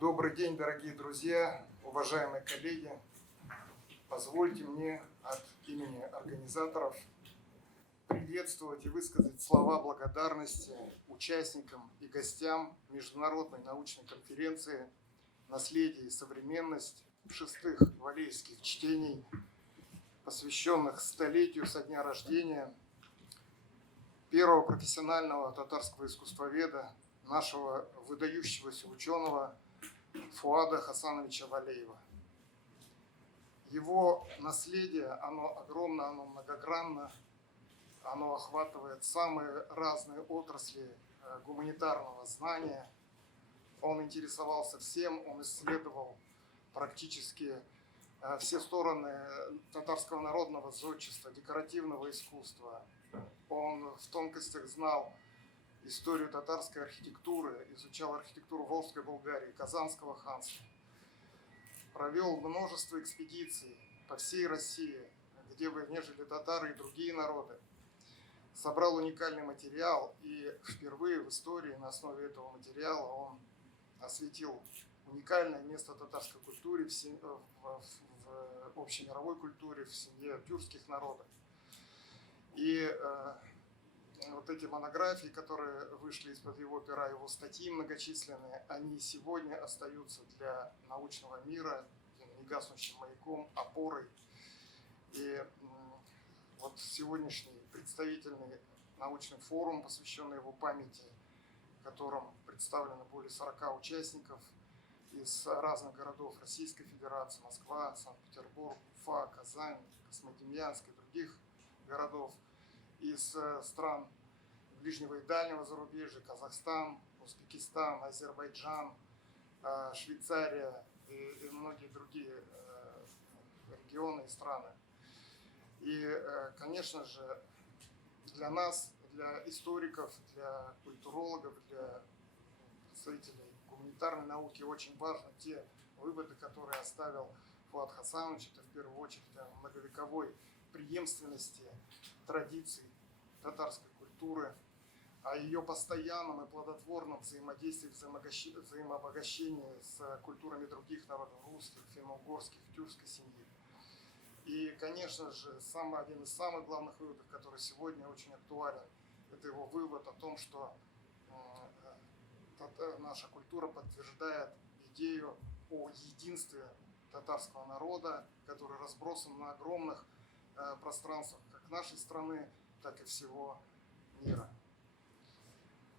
Добрый день, дорогие друзья, уважаемые коллеги. Позвольте мне от имени организаторов приветствовать и высказать слова благодарности участникам и гостям Международной научной конференции «Наследие и современность» шестых валлейских чтений, посвященных столетию со дня рождения первого профессионального татарского искусствоведа, нашего выдающегося ученого Фуада Хасановича Валеева. Его наследие, оно огромно, оно многогранно, оно охватывает самые разные отрасли гуманитарного знания. Он интересовался всем, он исследовал практически все стороны татарского народного зодчества, декоративного искусства. Он в тонкостях знал историю татарской архитектуры, изучал архитектуру Волжской Булгарии, Казанского ханства. Провел множество экспедиций по всей России, где бы ни жили татары и другие народы. Собрал уникальный материал, и впервые в истории на основе этого материала он осветил уникальное место татарской культуры в общемировой культуре, в семье тюркских народов. И вот эти монографии, которые вышли из-под его пера, его статьи многочисленные, они сегодня остаются для научного мира негаснущим маяком, опорой. И вот сегодняшний представительный научный форум, посвященный его памяти, в котором представлено более 40 участников из разных городов Российской Федерации: Москва, Санкт-Петербург, Уфа, Казань, Космодемьянск и других городов, из стран ближнего и дальнего зарубежья: Казахстан, Узбекистан, Азербайджан, Швейцария и многие другие регионы и страны. И, конечно же, для нас, для историков, для культурологов, для представителей гуманитарной науки очень важны те выводы, которые оставил Фуад Хасанович. Это в первую очередь о многовековой преемственности традиций татарской культуры, о ее постоянном и плодотворном взаимодействии, взаимообогащении с культурами других народов: русских, финно-угорских, тюркской семьи. И, конечно же, один из самых главных выводов, который сегодня очень актуален, это его вывод о том, что наша культура подтверждает идею о единстве татарского народа, который разбросан на огромных пространствах как нашей страны, так и всего мира.